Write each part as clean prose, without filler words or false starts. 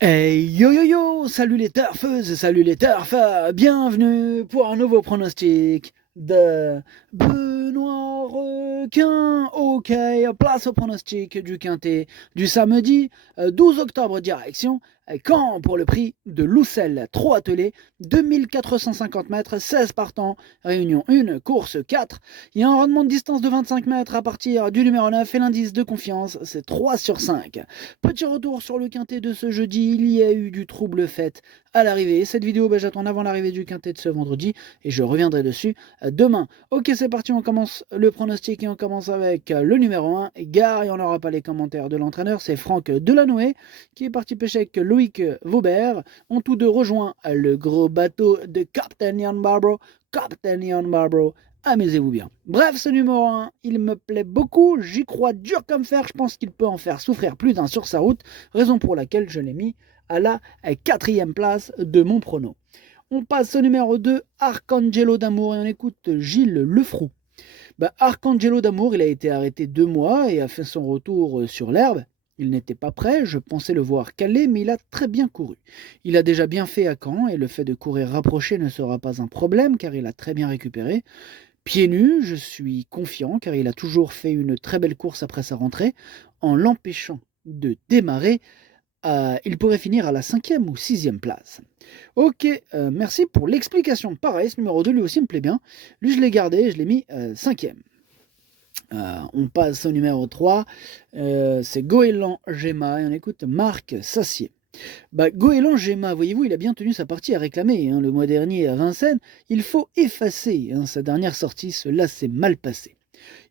Hey yo yo yo, salut les turfeuses, salut les turfeurs, bienvenue pour un nouveau pronostic de Benoît Requin. Ok, place au pronostic du quintet du samedi 12 octobre direction Caen pour le prix de Loussel, 3 attelés, 2450 mètres, 16 partants, réunion 1, course 4. Il y a un rendement de distance de 25 mètres à partir du numéro 9 et l'indice de confiance c'est 3 sur 5. Petit retour sur le quintet de ce jeudi, il y a eu du trouble fait à l'arrivée. Cette vidéo, j'attends avant l'arrivée du quintet de ce vendredi et je reviendrai dessus demain. Ok, c'est parti, on commence le pronostic et on commence avec le numéro 1, Gare, et on n'aura pas les commentaires de l'entraîneur, c'est Franck Delanoë qui est parti pêcher avec Loïc Vaubert. Ont tous deux rejoint le gros bateau de Captain Ian Barbaro. Captain Ian Barbaro, amusez-vous bien. Bref, ce numéro 1, il me plaît beaucoup, j'y crois dur comme fer, je pense qu'il peut en faire souffrir plus d'un sur sa route, raison pour laquelle je l'ai mis à la 4e place de mon prono. On passe au numéro 2, Arcangelo d'Amour, et on écoute Gilles Lefroux. Arcangelo d'Amour, il a été arrêté 2 mois et a fait son retour sur l'herbe. Il n'était pas prêt, je pensais le voir calé, mais il a très bien couru. Il a déjà bien fait à Caen et le fait de courir rapproché ne sera pas un problème car il a très bien récupéré. Pieds nus, je suis confiant car il a toujours fait une très belle course après sa rentrée. En l'empêchant de démarrer, il pourrait finir à la 5e ou 6e place. Ok, merci pour l'explication. Pareil, ce numéro 2, lui aussi me plaît bien. Lui, je l'ai gardé, je l'ai mis 5e. On passe au numéro 3, c'est Goéland Gemma et on écoute Marc Sassier. Goéland Gemma, voyez-vous, il a bien tenu sa partie à réclamer. Le mois dernier à Vincennes, il faut effacer sa dernière sortie, cela s'est mal passé.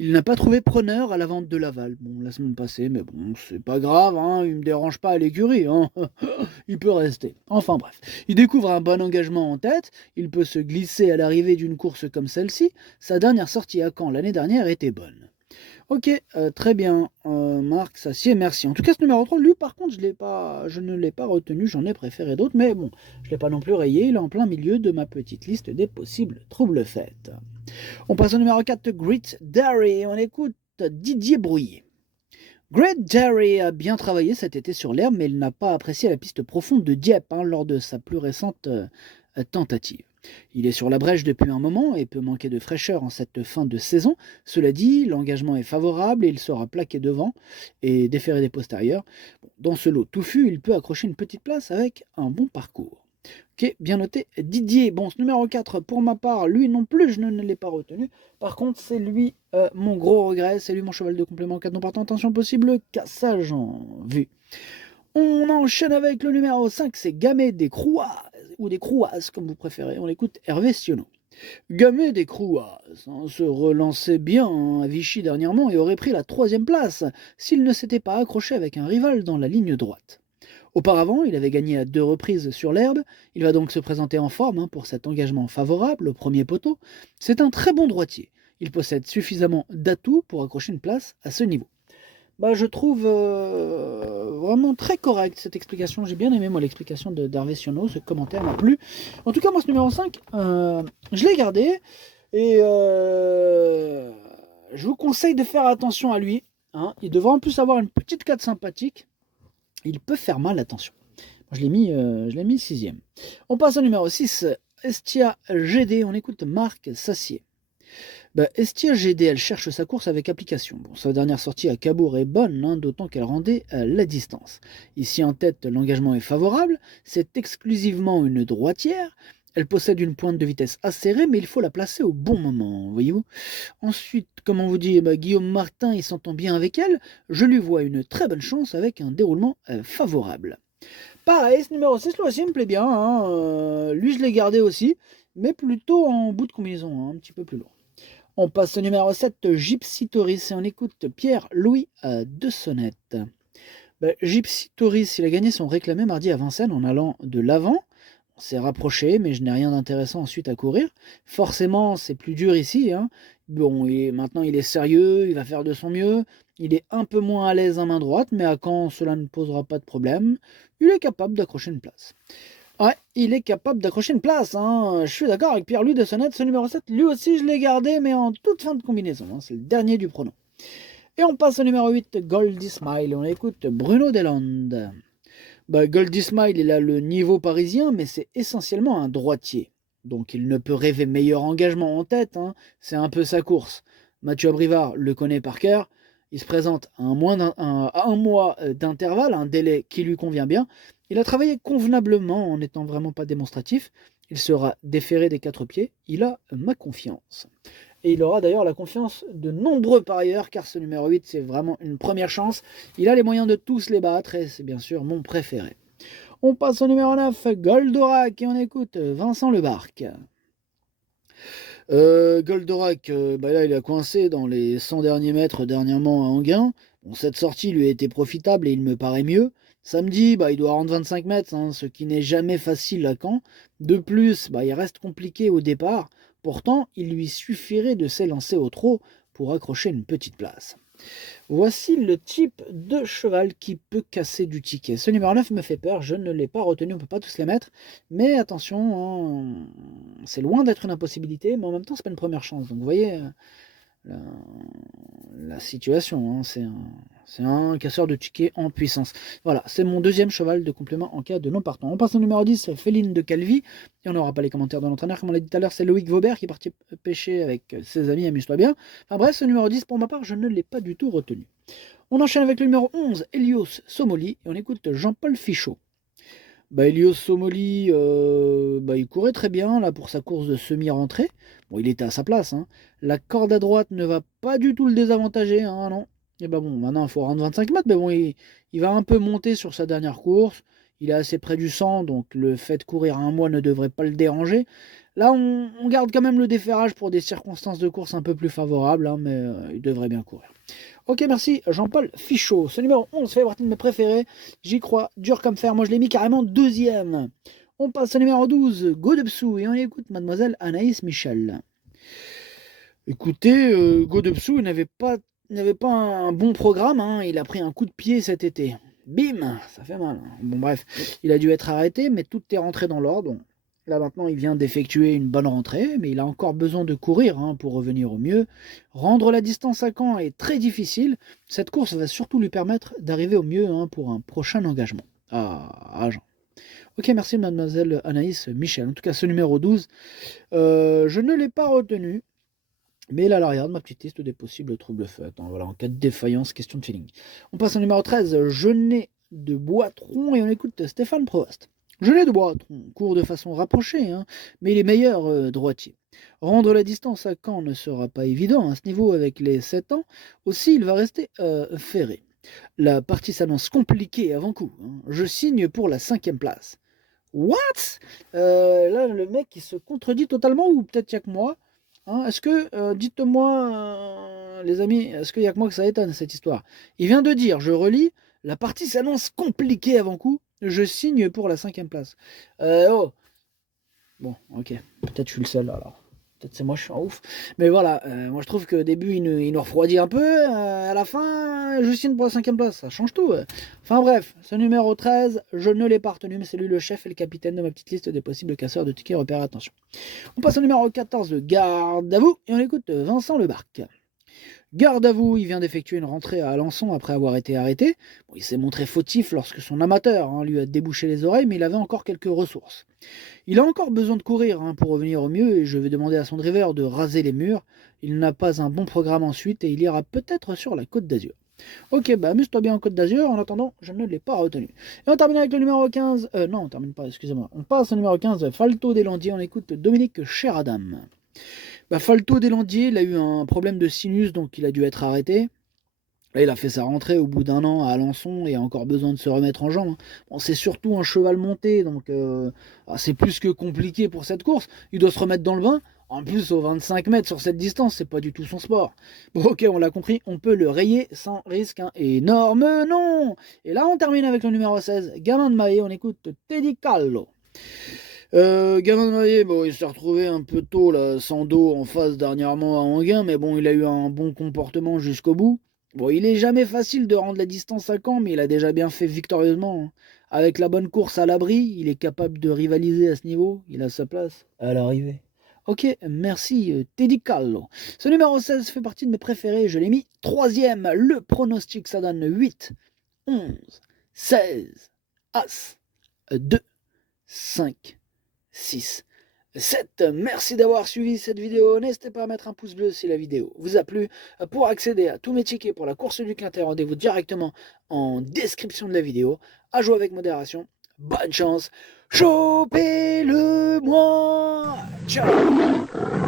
Il n'a pas trouvé preneur à la vente de Laval, bon, la semaine passée, mais bon, c'est pas grave, il me dérange pas à l'écurie, il peut rester. Enfin bref, il découvre un bon engagement en tête, il peut se glisser à l'arrivée d'une course comme celle-ci, sa dernière sortie à Caen l'année dernière était bonne. Ok, très bien, Marc Sassier, merci. En tout cas, ce numéro 3, lui, par contre, je ne l'ai pas retenu, j'en ai préféré d'autres, mais bon, je ne l'ai pas non plus rayé, il est en plein milieu de ma petite liste des possibles troubles faits. On passe au numéro 4, Great Dairy, on écoute Didier Brouillet. Great Dairy a bien travaillé cet été sur l'herbe, mais il n'a pas apprécié la piste profonde de Dieppe lors de sa plus récente tentative. Il est sur la brèche depuis un moment et peut manquer de fraîcheur en cette fin de saison. Cela dit, l'engagement est favorable et il sera plaqué devant et déféré des postérieurs. Dans ce lot touffu, il peut accrocher une petite place avec un bon parcours. Ok, bien noté. Didier, bon, ce numéro 4, pour ma part, lui non plus, je ne l'ai pas retenu. Par contre, c'est lui mon gros regret, c'est lui mon cheval de complément 4 non partant. Attention possible, cassage en vue. On enchaîne avec le numéro 5, c'est Gamay des Crouas, ou des Crouas, comme vous préférez. On écoute Hervé Sionneau. Gamay des Crouas se relançait bien à Vichy dernièrement et aurait pris la 3e place s'il ne s'était pas accroché avec un rival dans la ligne droite. Auparavant, il avait gagné à 2 reprises sur l'herbe, il va donc se présenter en forme pour cet engagement favorable au premier poteau. C'est un très bon droitier, il possède suffisamment d'atouts pour accrocher une place à ce niveau. Je trouve vraiment très correct cette explication, j'ai bien aimé moi l'explication d'Hervé Sionneau, ce commentaire m'a plu. En tout cas, moi ce numéro 5, je l'ai gardé, et je vous conseille de faire attention à lui. Il devrait en plus avoir une petite 4 sympathique. Il peut faire mal, attention. Je l'ai mis 6e. On passe au numéro 6, Estia GD. On écoute Marc Sassier. Estia GD, elle cherche sa course avec application. Bon, sa dernière sortie à Cabourg est bonne, d'autant qu'elle rendait la distance. Ici en tête, l'engagement est favorable. C'est exclusivement une droitière. Elle possède une pointe de vitesse acérée, mais il faut la placer au bon moment, voyez-vous. Ensuite, comme on vous dit, Guillaume Martin, il s'entend bien avec elle. Je lui vois une très bonne chance avec un déroulement favorable. Pareil, ce numéro 6, lui aussi, me plaît bien. Lui, je l'ai gardé aussi, mais plutôt en bout de combinaison, un petit peu plus lourd. On passe au numéro 7, Gypsy Tourist, et on écoute Pierre-Louis de Sonnette. Gypsy Tourist, il a gagné son réclamé mardi à Vincennes en allant de l'avant. On s'est rapproché, mais je n'ai rien d'intéressant ensuite à courir. Forcément, c'est plus dur ici. Bon, maintenant il est sérieux, il va faire de son mieux. Il est un peu moins à l'aise en main droite, mais à Caen, cela ne posera pas de problème. Il est capable d'accrocher une place. Ouais, il est capable d'accrocher une place. Je suis d'accord avec Pierre-Louis de Sonnette, ce numéro 7. Lui aussi, je l'ai gardé, mais en toute fin de combinaison. C'est le dernier du pronom. Et on passe au numéro 8, Goldie Smile. Et on écoute Bruno Deslandes. Bah, Goldie Smile, il a le niveau parisien, mais c'est essentiellement un droitier. Donc il ne peut rêver meilleur engagement en tête, hein. C'est un peu sa course. Mathieu Abrivard le connaît par cœur. Il se présente à un mois d'intervalle, un délai qui lui convient bien. Il a travaillé convenablement en n'étant vraiment pas démonstratif. Il sera déféré des 4 pieds. Il a ma confiance. Et il aura d'ailleurs la confiance de nombreux parieurs, car ce numéro 8, c'est vraiment une première chance. Il a les moyens de tous les battre, et c'est bien sûr mon préféré. On passe au numéro 9, Goldorak, et on écoute Vincent Lebarque. Goldorak, bah là, il a coincé dans les 100 derniers mètres dernièrement à Anguin. Bon, cette sortie lui a été profitable et il me paraît mieux. Samedi, bah, il doit rendre 25 mètres, hein, ce qui n'est jamais facile à Caen. De plus, bah, il reste compliqué au départ. Pourtant, il lui suffirait de s'élancer au trot pour accrocher une petite place. Voici le type de cheval qui peut casser du ticket. Ce numéro 9 me fait peur, je ne l'ai pas retenu, on ne peut pas tous les mettre. Mais attention, hein, c'est loin d'être une impossibilité, mais en même temps, c'est pas une première chance. Donc vous voyez la, la situation, hein, c'est un casseur de tickets en puissance. Voilà, c'est mon deuxième cheval de complément en cas de non partant. On passe au numéro 10, Féline de Calvi. Et on n'aura pas les commentaires de l'entraîneur, comme on l'a dit tout à l'heure, c'est Loïc Vaubert qui est parti pêcher avec ses amis, amuse-toi bien. Enfin bref, ce numéro 10, pour ma part, je ne l'ai pas du tout retenu. On enchaîne avec le numéro 11, Helios Somoli, et on écoute Jean-Paul Fichot. Bah, Helios Somoli, bah, il courait très bien là pour sa course de semi-rentrée. Bon, il était à sa place, hein. La corde à droite ne va pas du tout le désavantager, hein, non. Et bah bon, maintenant il faut rendre 25 mètres, mais bon, il va un peu monter sur sa dernière course. Il est assez près du 100, donc le fait de courir un mois ne devrait pas le déranger. Là, on garde quand même le déferrage pour des circonstances de course un peu plus favorables, hein, mais il devrait bien courir. Ok, merci Jean-Paul Fichot. Ce numéro 11 fait partie de mes préférés. J'y crois, dur comme fer. Moi, je l'ai mis carrément deuxième. On passe au numéro 12, Godepsou, et on écoute mademoiselle Anaïs Michel. Écoutez, Godepsou, il n'avait pas un bon programme, hein. Il a pris un coup de pied cet été. Bim, ça fait mal. Bon, bref, il a dû être arrêté, mais tout est rentré dans l'ordre. Là maintenant, il vient d'effectuer une bonne rentrée, mais il a encore besoin de courir, hein, pour revenir au mieux. Rendre la distance à Caen est très difficile. Cette course va surtout lui permettre d'arriver au mieux, hein, pour un prochain engagement. Ah, Jean. Ok, merci mademoiselle Anaïs Michel. En tout cas, ce numéro 12, je ne l'ai pas retenu. Mais là, à l'arrière de ma petite liste des possibles troubles faits. Voilà, en cas de défaillance, question de feeling. On passe au numéro 13, Jeunet de Boitron, et on écoute Stéphane Prost. Jeunet de Boitron court de façon rapprochée, hein, mais il est meilleur droitier. Rendre la distance à Caen ne sera pas évident à ce niveau avec les 7 ans. Aussi, il va rester ferré. La partie s'annonce compliquée avant coup, hein. Je signe pour la 5e place. What? Là, le mec, il se contredit totalement, ou peut-être il n'y a que moi. Hein, est-ce que, dites-moi, les amis, est-ce qu'il n'y a que moi que ça étonne cette histoire? Il vient de dire, je relis, la partie s'annonce compliquée avant coup, je signe pour la 5e place. Oh, bon, ok, peut-être je suis le seul alors. Peut-être c'est moi, je suis en ouf. Mais voilà, moi je trouve qu'au début il nous refroidit un peu, à la fin, je signe pour la 5e place, ça change tout. Enfin bref, ce numéro 13, je ne l'ai pas retenu, mais c'est lui le chef et le capitaine de ma petite liste des possibles casseurs de tickets repères, attention. On passe au numéro 14, garde à vous, et on écoute Vincent Lebarque. Garde à vous, il vient d'effectuer une rentrée à Alençon après avoir été arrêté. Bon, il s'est montré fautif lorsque son amateur, hein, lui a débouché les oreilles, mais il avait encore quelques ressources. Il a encore besoin de courir, hein, pour revenir au mieux, et je vais demander à son driver de raser les murs. Il n'a pas un bon programme ensuite, et il ira peut-être sur la Côte d'Azur. Ok, bah amuse-toi bien en Côte d'Azur, en attendant, je ne l'ai pas retenu. Et on termine avec le numéro 15, non, on termine pas, excusez-moi. On passe au numéro 15, Falto des Landiers, on écoute Dominique Cheradam. Bah, Falto des Landiers, il a eu un problème de sinus, donc il a dû être arrêté. Là, il a fait sa rentrée au bout d'un an à Alençon et a encore besoin de se remettre en jambe. Bon, c'est surtout un cheval monté, donc c'est plus que compliqué pour cette course. Il doit se remettre dans le bain. En plus, aux 25 mètres sur cette distance, c'est pas du tout son sport. Bon, ok, on l'a compris, on peut le rayer sans risque, hein. Énorme non. Et là, on termine avec le numéro 16, Gamin de Maillet, on écoute Teddy Callo. Gamin de Maillet, bon, il s'est retrouvé un peu tôt là, sans dos en face dernièrement à Anguin, mais bon, il a eu un bon comportement jusqu'au bout. Bon, il est jamais facile de rendre la distance à Caen, mais il a déjà bien fait victorieusement, hein. Avec la bonne course à l'abri, il est capable de rivaliser à ce niveau. Il a sa place à l'arrivée. Ok, merci Teddy Callo. Ce numéro 16 fait partie de mes préférés, je l'ai mis 3e. Le pronostic, ça donne 8, 11, 16, As, 2, 5, 6, 7. Merci d'avoir suivi cette vidéo. N'hésitez pas à mettre un pouce bleu si la vidéo vous a plu. Pour accéder à tous mes tickets pour la course du Quintet, rendez-vous directement en description de la vidéo. À jouer avec modération. Bonne chance. Chopez-le moi. Ciao.